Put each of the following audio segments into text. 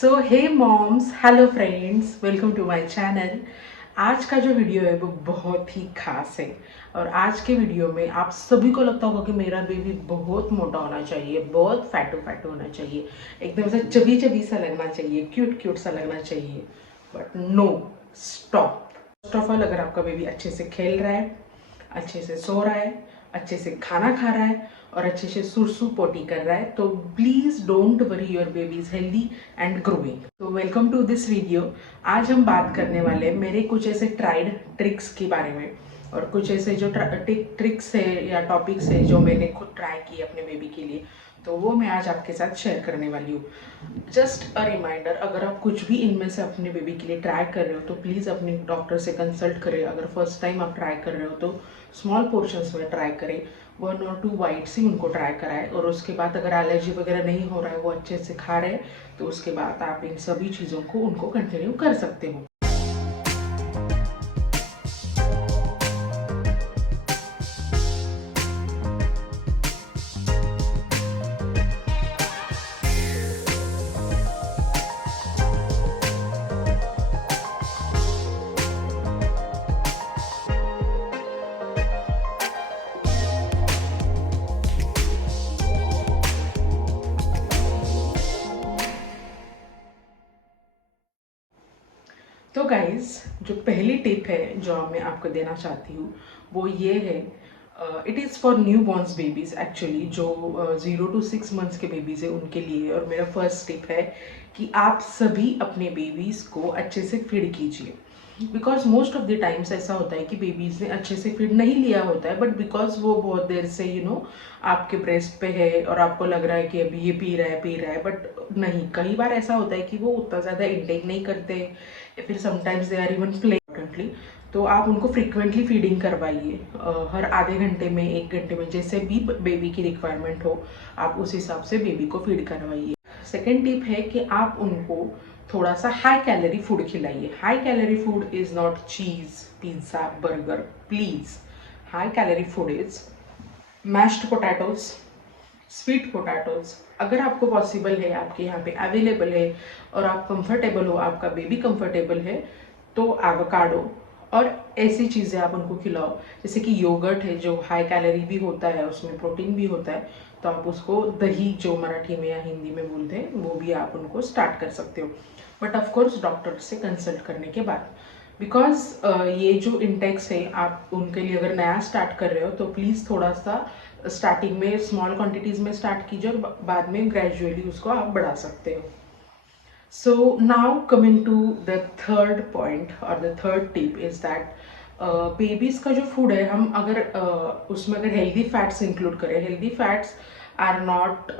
So hey moms, hello friends, welcome to my channel. आज का जो वीडियो है वो बहुत ही खास है। और आज के वीडियो में आप सभी को लगता होगा कि मेरा बेबी बहुत मोटा होना चाहिए, बहुत फैटो फैटो होना चाहिए, एकदम से चबी चबी सा लगना चाहिए, क्यूट क्यूट सा लगना चाहिए। But no, stop. First of all, अगर आपका बेबी अच्छे से खेल रहा है, अच्छे से सो रहा है, अच्छे से खाना खा रहा है और अच्छे से सुरसु पोटी कर रहा है, तो please don't worry, your baby is healthy and growing. तो वेलकम टू दिस वीडियो। आज हम बात करने वाले हैं मेरे कुछ ऐसे ट्राइड ट्रिक्स के बारे में, और कुछ ऐसे जो ट्रिक्स है या टॉपिक्स है जो मैंने खुद ट्राई किए अपने बेबी के लिए, तो वो मैं आज आपके साथ शेयर करने वाली हूँ। जस्ट अ रिमाइंडर, अगर आप कुछ भी इनमें से अपने बेबी के लिए ट्राई कर रहे हो तो प्लीज़ अपने डॉक्टर से कंसल्ट करें। अगर फर्स्ट टाइम आप ट्राई कर रहे हो तो स्मॉल पोर्शंस में ट्राई करें, 1 और 2 बाइट्स ही उनको ट्राई कराएं, और उसके बाद अगर एलर्जी वगैरह नहीं हो रहा है, वो अच्छे से खा रहे हैं, तो उसके बाद आप इन सभी चीज़ों को उनको कंटिन्यू कर सकते हो। तो गाइज, जो पहली टिप है जो मैं आपको देना चाहती हूँ वो ये है, it is for new borns babies actually, जो 0 to 6 मंथ्स के बेबीज़ है उनके लिए। और मेरा फर्स्ट टिप है कि आप सभी अपने बेबीज़ को अच्छे से फीड कीजिए। Because most of the times ऐसा होता है कि बेबीज़ ने अच्छे से फीड नहीं लिया होता है, बट बिकॉज वो बहुत देर से आपके ब्रेस्ट पे है और आपको लग रहा है कि अभी ये पी रहा है, बट नहीं, कई बार ऐसा होता है कि वो उतना ज़्यादा इंटेक नहीं करते, या फिर समटाइम्स दे आर इवन प्लेंटली। तो आप उनको फ्रिक्वेंटली फीडिंग करवाइए, हर आधे घंटे में, 1 घंटे में, जैसे भी बेबी की रिक्वायरमेंट हो आप उस हिसाब से बेबी को फीड करवाइए। सेकेंड टिप है कि आप उनको थोड़ा सा हाई कैलोरी फूड खिलाइए। High calorie food is not cheese, pizza, burger, please. High calorie food is mashed potatoes, sweet potatoes, अगर आपको पॉसिबल है, आपके यहाँ पे अवेलेबल है और आप कंफर्टेबल हो, आपका बेबी कंफर्टेबल है, तो एवोकाडो और ऐसी चीज़ें आप उनको खिलाओ। जैसे कि योगर्ट है जो हाई कैलोरी भी होता है, उसमें प्रोटीन भी होता है, तो आप उसको दही, जो मराठी में या हिंदी में बोलते हैं, वो भी आप उनको स्टार्ट कर सकते हो, बट ऑफकोर्स डॉक्टर से कंसल्ट करने के बाद। बिकॉज ये जो इंटेक्स है, आप उनके लिए अगर नया स्टार्ट कर रहे हो तो प्लीज़ थोड़ा सा स्टार्टिंग में स्मॉल क्वांटिटीज़ में स्टार्ट कीजिए, और बाद में ग्रेजुअली उसको आप बढ़ा सकते हो। So now coming to the third point or the third tip is that babies का जो फूड है, हम अगर उसमें अगर हेल्दी फैट्स इंक्लूड करें, healthy fats are not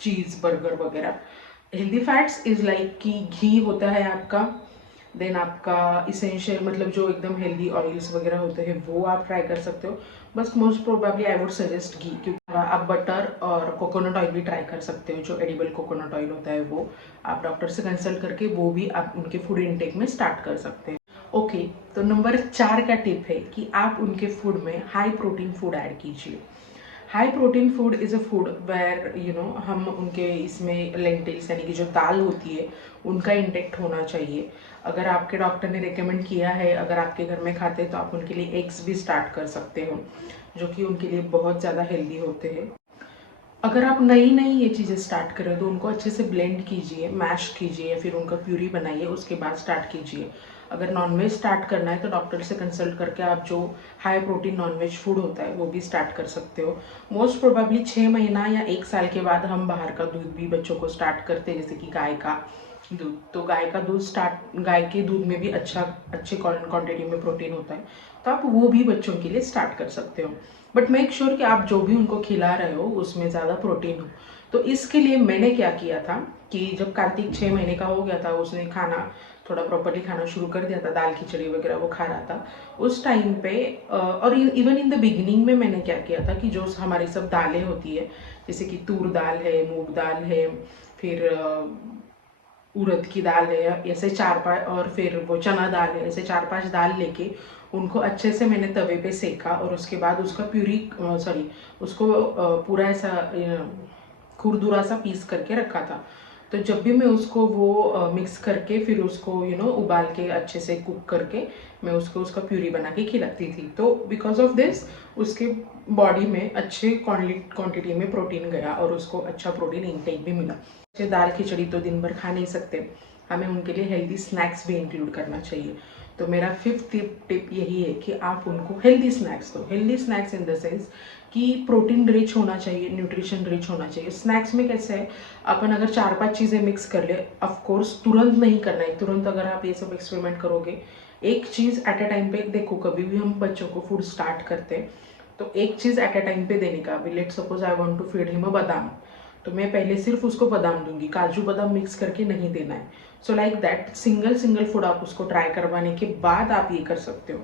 cheese, burger वगैरह। हेल्दी फैट्स इज लाइक कि घी होता है आपका, देन आपका इसेंशियल, मतलब जो एकदम हेल्दी ऑयल्स वगैरह होते हैं वो आप ट्राई कर सकते हो। बस most probably I would suggest ghee, क्योंकि आप बटर और कोकोनट ऑयल भी ट्राई कर सकते हो, जो एडिबल कोकोनट ऑयल होता है वो आप डॉक्टर से कंसल्ट करके वो भी आप उनके फूड इनटेक में स्टार्ट कर सकते हैं। ओके, तो नंबर 4 का टिप है कि आप उनके फूड में हाई प्रोटीन फूड ऐड कीजिए। High protein food is a food where हम उनके इसमें लेंटिल्स यानी कि जो दाल होती है उनका इंटेक्ट होना चाहिए। अगर आपके डॉक्टर ने रिकमेंड किया है, अगर आपके घर में खाते हैं, तो आप उनके लिए एग्स भी स्टार्ट कर सकते हो, जो कि उनके लिए बहुत ज़्यादा हेल्दी होते हैं। अगर आप नई नई ये चीज़ें स्टार्ट कर रहे हो तो उनको अच्छे से ब्लेंड कीजिए, मैश कीजिए, या फिर उनका प्यूरी बनाइए, उसके बाद स्टार्ट कीजिए। अगर नॉनवेज स्टार्ट करना है तो डॉक्टर से कंसल्ट करके आप जो हाई प्रोटीन नॉनवेज फूड होता है वो भी स्टार्ट कर सकते हो। मोस्ट प्रोबेबली 6 महीना या 1 साल के बाद हम बाहर का दूध भी बच्चों को स्टार्ट करते हैं, जैसे कि गाय का दूध। तो गाय का दूध गाय के दूध में भी अच्छे क्वांटिटी में प्रोटीन होता है, तो आप वो भी बच्चों के लिए स्टार्ट कर सकते हो। बट मेक श्योर कि आप जो भी उनको खिला रहे हो उसमें ज़्यादा प्रोटीन हो। तो इसके लिए मैंने क्या किया था कि जब कार्तिक 6 महीने का हो गया था, उसने खाना थोड़ा प्रॉपरली खाना शुरू कर दिया था, दाल खिचड़ी वगैरह वो खा रहा था उस टाइम पे। और इवन इन द बिगिनिंग में मैंने क्या किया था कि जो हमारी सब दालें होती है, जैसे कि तूर दाल है, मूंग दाल है, फिर उड़द की दाल है, ऐसे 4-5, और फिर वो चना दाल है, ऐसे 4-5 दाल लेके उनको अच्छे से मैंने तवे पे सेका, और उसके बाद उसका प्यूरी, सॉरी, उसको पूरा ऐसा खुरदुरा सा पीस करके रखा था। तो जब भी मैं उसको वो मिक्स करके फिर उसको उबाल के अच्छे से कुक करके मैं उसको उसका प्यूरी बना के खिलाती थी। तो बिकॉज ऑफ दिस उसके बॉडी में अच्छे क्वांटिटी में प्रोटीन गया और उसको अच्छा प्रोटीन इनटेक भी मिला। जैसे दाल खिचड़ी तो दिन भर खा नहीं सकते, हमें उनके लिए हेल्दी स्नैक्स भी इंक्लूड करना चाहिए। तो मेरा 5th टिप यही है कि आप उनको हेल्दी स्नैक्स दो। Healthy snacks in the sense कि प्रोटीन रिच होना चाहिए, न्यूट्रिशन रिच होना चाहिए। स्नैक्स में कैसे है, अपन अगर 4-5 चीज़ें मिक्स कर ले, ऑफ कोर्स तुरंत नहीं करना है। तुरंत अगर आप ये सब एक्सपेरिमेंट करोगे, एक चीज़ एट अ टाइम पे, देखो कभी भी हम बच्चों को फूड स्टार्ट करते हैं तो एक चीज़ एट अ टाइम पे देने का। Let suppose I want to feed him a badam, तो मैं पहले सिर्फ उसको बादाम दूंगी, काजू बादाम मिक्स करके नहीं देना है। So like that single food आप उसको ट्राई करवाने के बाद आप ये कर सकते हो।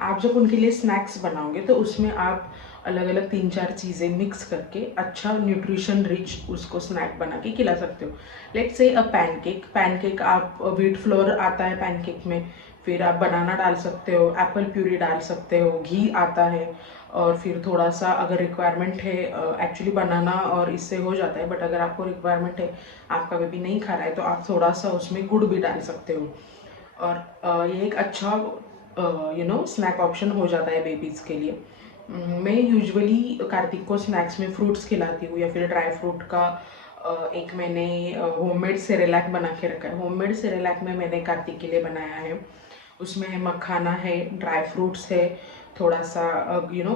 आप जब उनके लिए स्नैक्स बनाओगे तो उसमें आप अलग अलग 3-4 चीज़ें मिक्स करके अच्छा न्यूट्रिशन रिच उसको स्नैक बना के खिला सकते हो। लेट्स से अ पैनकेक आप व्हीट फ्लोर आता है पैनकेक में, फिर आप बनाना डाल सकते हो, एप्पल प्यूरी डाल सकते हो, घी आता है, और फिर थोड़ा सा अगर रिक्वायरमेंट है, एक्चुअली बनाना और इससे हो जाता है, बट अगर आपको रिक्वायरमेंट है, आपका बेबी नहीं खा रहा है, तो आप थोड़ा सा उसमें गुड़ भी डाल सकते हो। और ये एक अच्छा स्नैक ऑप्शन हो जाता है बेबीज़ के लिए। मैं यूजुअली कार्तिक को स्नैक्स में फ्रूट्स खिलाती हूँ, या फिर ड्राई फ्रूट का एक मैंने होममेड सेरेलैक बना के रखा है। होममेड सेरेलैक में मैंने कार्तिक के लिए बनाया है। उसमें है मखाना है, ड्राई फ्रूट्स है, थोड़ा सा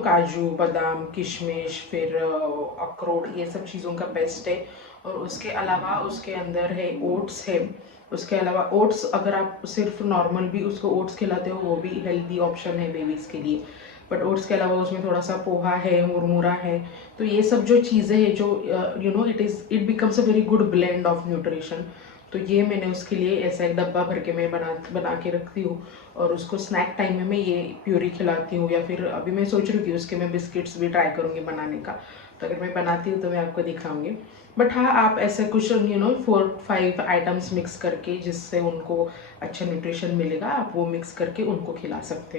काजू बादाम किशमिश, फिर अखरोट, ये सब चीज़ों का पेस्ट है। और उसके अलावा उसके अंदर है ओट्स है। उसके अलावा ओट्स अगर आप सिर्फ नॉर्मल भी उसको ओट्स खिलाते हो वो भी हेल्दी ऑप्शन है बेबीज़ के लिए, बट ओट्स के अलावा उसमें थोड़ा सा पोहा है, मुरमुरा है। तो ये सब जो चीज़ें हैं जो it becomes a very good blend of nutrition. तो ये मैंने उसके लिए ऐसा एक डब्बा भर के मैं बना के रखती हूँ, और उसको स्नैक टाइम में मैं ये प्यूरी खिलाती हूँ। या फिर अभी मैं सोच रही थी उसके मैं बिस्किट्स भी ट्राई करूँगी बनाने का, तो अगर मैं बनाती हूँ तो मैं आपको दिखाऊंगी। बट हाँ, आप ऐसे कुछ 4-5 आइटम्स मिक्स करके जिससे उनको अच्छा न्यूट्रिशन मिलेगा, आप वो मिक्स करके उनको खिला सकते हैं।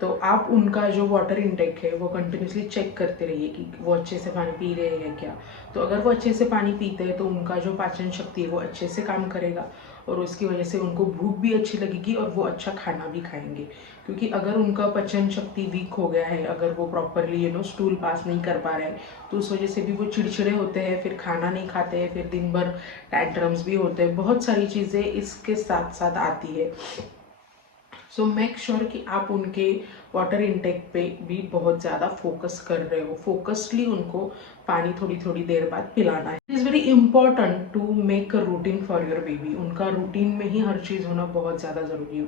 तो आप उनका जो वाटर इनटेक है वो कंटिन्यूसली चेक करते रहिए कि वो अच्छे से पानी पी रहे हैं क्या। तो अगर वो अच्छे से पानी पीते हैं तो उनका जो पाचन शक्ति है वो अच्छे से काम करेगा, और उसकी वजह से उनको भूख भी अच्छी लगेगी और वो अच्छा खाना भी खाएंगे। क्योंकि अगर उनका पाचन शक्ति वीक हो गया है, अगर वो प्रॉपरली स्टूल पास नहीं कर पा रहे हैं, तो उस वजह से भी वो चिड़चिड़े होते हैं, फिर खाना नहीं खाते हैं, फिर दिन भर टैंट्रम्स भी होते हैं, बहुत सारी चीज़ें इसके साथ साथ आती है। सो मेक श्योर कि आप उनके वाटर इनटेक पे भी बहुत ज़्यादा फोकस कर रहे हो। फोकसली उनको पानी थोड़ी थोड़ी देर बाद पिलाना है। It is very important to make a routine for your baby. उनका रूटीन में ही हर चीज़ होना बहुत ज़्यादा ज़रूरी है।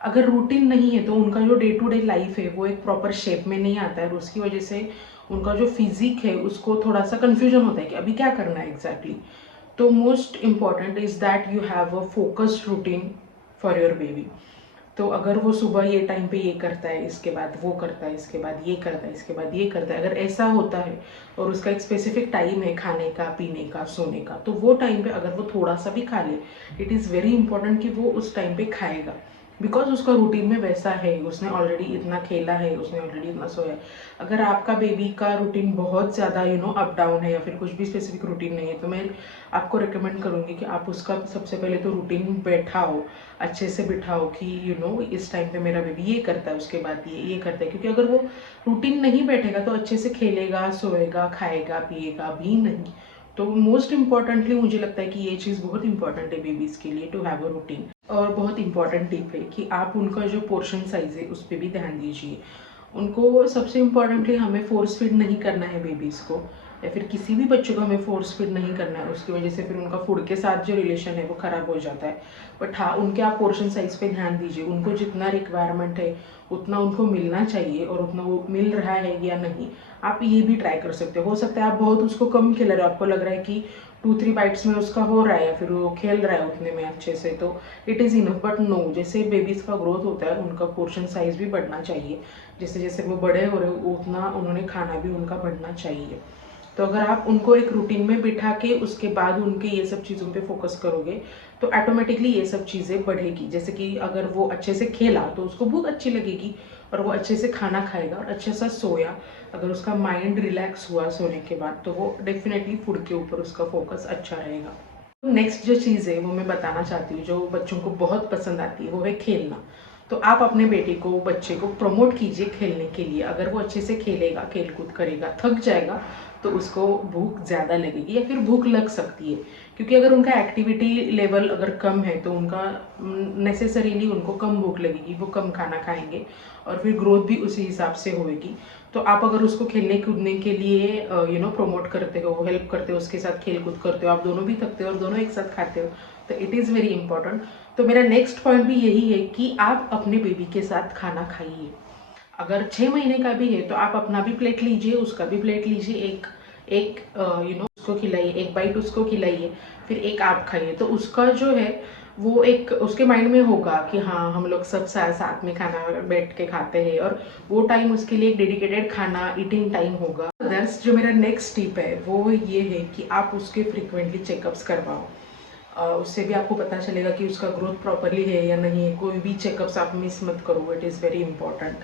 अगर रूटीन नहीं है तो उनका जो डे टू डे लाइफ है वो एक प्रॉपर शेप में नहीं आता है, और उसकी वजह से उनका जो फिजिक है उसको थोड़ा सा कन्फ्यूजन होता है कि अभी क्या करना है एग्जैक्टली। तो most important is that you have a focused routine for your baby. तो अगर वो सुबह ये टाइम पे ये करता है, इसके बाद वो करता है, इसके बाद ये करता है, इसके बाद ये करता है, अगर ऐसा होता है और उसका एक स्पेसिफिक टाइम है खाने का, पीने का, सोने का, तो वो टाइम पे अगर वो थोड़ा सा भी खा ले, इट इज़ वेरी इंपॉर्टेंट कि वो उस टाइम पे खाएगा। बिकॉज उसका रूटीन में वैसा है, उसने ऑलरेडी इतना खेला है, उसने ऑलरेडी इतना सोया है। अगर आपका बेबी का रूटीन बहुत ज़्यादा अप डाउन है, या फिर कुछ भी स्पेसिफिक रूटीन नहीं है, तो मैं आपको रिकमेंड करूँगी कि आप उसका सबसे पहले तो रूटीन बैठाओ, अच्छे से बिठाओ कि इस टाइम पे मेरा बेबी ये करता है, उसके बाद ये करता है। क्योंकि अगर वो रूटीन नहीं बैठेगा तो अच्छे से खेलेगा, सोएगा, खाएगा, पिएगा भी नहीं। तो मोस्ट इम्पॉर्टेंटली मुझे लगता है कि ये चीज़ बहुत इंपॉर्टेंट है बेबीज़ के लिए, टू हैव अ रूटीन। और बहुत इंपॉर्टेंट टिप है कि आप उनका जो पोर्शन साइज है उस पर भी ध्यान दीजिए। उनको सबसे इम्पॉर्टेंटली हमें फोर्स फीड नहीं करना है बेबीज़ को, या फिर किसी भी बच्चे को हमें फोर्स फीड नहीं करना है। उसकी वजह से फिर उनका फूड के साथ जो रिलेशन है वो ख़राब हो जाता है। बट हाँ, उनके आप पोर्शन साइज़ पे ध्यान दीजिए। उनको जितना रिक्वायरमेंट है उतना उनको मिलना चाहिए, और उतना वो मिल रहा है या नहीं, आप ये भी ट्राई कर सकते हो सकता है आप बहुत उसको कम खिला रहे हो, आपको लग रहा है कि 2-3 बाइट्स में उसका हो रहा है, या फिर वो खेल रहा है उतने में अच्छे से, तो it is enough. But no, जैसे बेबीज़ का ग्रोथ होता है उनका पोर्शन साइज़ भी बढ़ना चाहिए। जैसे जैसे वो बड़े हो रहे हो उतना उन्होंने खाना भी उनका बढ़ना चाहिए। तो अगर आप उनको एक रूटीन में बिठा के उसके बाद उनके ये सब चीज़ों पे फोकस करोगे तो ऑटोमेटिकली ये सब चीज़ें बढ़ेगी। जैसे कि अगर वो अच्छे से खेला तो उसको भूख अच्छी लगेगी, और वो अच्छे से खाना खाएगा और अच्छे से सोया, अगर उसका माइंड रिलैक्स हुआ सोने के बाद तो वो डेफिनेटली फूड के ऊपर उसका फोकस अच्छा रहेगा। नेक्स्ट जो चीज़ है वो मैं बताना चाहती हूँ, जो बच्चों को बहुत पसंद आती है, वो है खेलना। तो आप अपने बेटे को, बच्चे को प्रमोट कीजिए खेलने के लिए। अगर वो अच्छे से खेलेगा, खेल कूद करेगा, थक जाएगा तो उसको भूख ज़्यादा लगेगी या फिर भूख लग सकती है, क्योंकि अगर उनका एक्टिविटी लेवल अगर कम है तो उनका नेसेसरीली उनको कम भूख लगेगी, वो कम खाना खाएंगे और फिर ग्रोथ भी उसी हिसाब से होएगी। तो आप अगर उसको खेलने कूदने के लिए प्रमोट करते हो, हेल्प करते हो, उसके साथ खेल कूद करते हो, आप दोनों भी थकते हो और दोनों एक साथ खाते हो, तो इट इज़ वेरी इंपॉर्टेंट। तो मेरा नेक्स्ट पॉइंट भी यही है कि आप अपने बेबी के साथ खाना खाइए। अगर 6 महीने का भी है तो आप अपना भी प्लेट लीजिए, उसका भी प्लेट लीजिए, एक एक उसको खिलाइए, एक बाइट उसको खिलाइए, फिर एक आप खाइए। तो उसका जो है वो एक उसके माइंड में होगा कि हाँ, हम लोग सब साथ में खाना बैठ के खाते हैं, और वो टाइम उसके लिए एक डेडिकेटेड खाना ईटिंग टाइम होगा। दैट्स जो मेरा नेक्स्ट टिप है वो ये है कि आप उसके फ्रिक्वेंटली चेकअप्स करवाओ। उससे भी आपको पता चलेगा कि उसका ग्रोथ प्रॉपरली है या नहीं है। कोई भी चेकअप्स आप मिस मत करो, it is very important.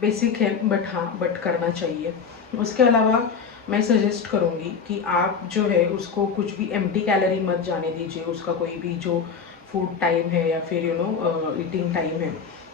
Basic है बट करना चाहिए। उसके अलावा मैं सजेस्ट करूँगी कि आप जो है उसको कुछ भी एम्प्टी कैलोरी मत जाने दीजिए। उसका कोई भी जो फूड टाइम है या फिर ईटिंग टाइम है,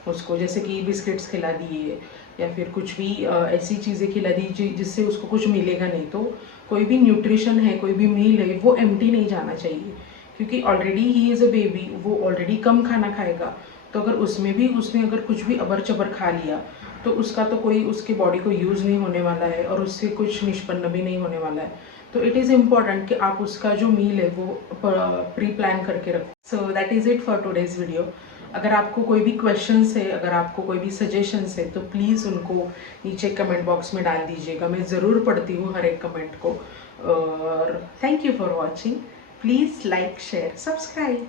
उसको जैसे कि बिस्किट्स खिला दिए या फिर कुछ भी ऐसी चीज़ें खिला दीजिए जिससे उसको कुछ मिलेगा नहीं। तो कोई भी न्यूट्रिशन है, कोई भी मील है, वो एम्प्टी नहीं जाना चाहिए, क्योंकि already he is a baby, वो ऑलरेडी कम खाना खाएगा। तो अगर उसमें भी उसने अगर कुछ भी अबर चबर खा लिया तो उसका तो कोई उसकी बॉडी को यूज़ नहीं होने वाला है और उससे कुछ निष्पन्न भी नहीं होने वाला है। तो इट इज़ इम्पॉर्टेंट कि आप उसका जो मील है वो प्री प्लान करके रखें। So that is it for today's video. अगर आपको कोई भी क्वेश्चंस है, अगर आपको कोई भी सजेशंस है, तो प्लीज़ उनको नीचे कमेंट बॉक्स में डाल दीजिएगा। मैं ज़रूर पढ़ती हूँ हर एक कमेंट को। और thank you for watching. Please like, share, subscribe.